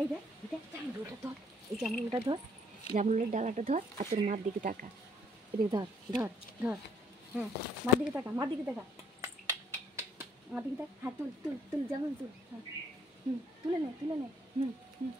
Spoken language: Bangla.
এই দেখ জামরুলটা ধর, এই জামরুলটা ধর, জামরুলের ডালাটা ধর আর তোর মার দিকে তাকা, এদিকে ধর ধর ধর, হ্যাঁ মার দিকে তাকা, মার দিকে তাকা, মার দিকে তাকা, হ্যাঁ তুল তুল তুল জামরুল তুল, হ্যাঁ তুলে নে হুম হুম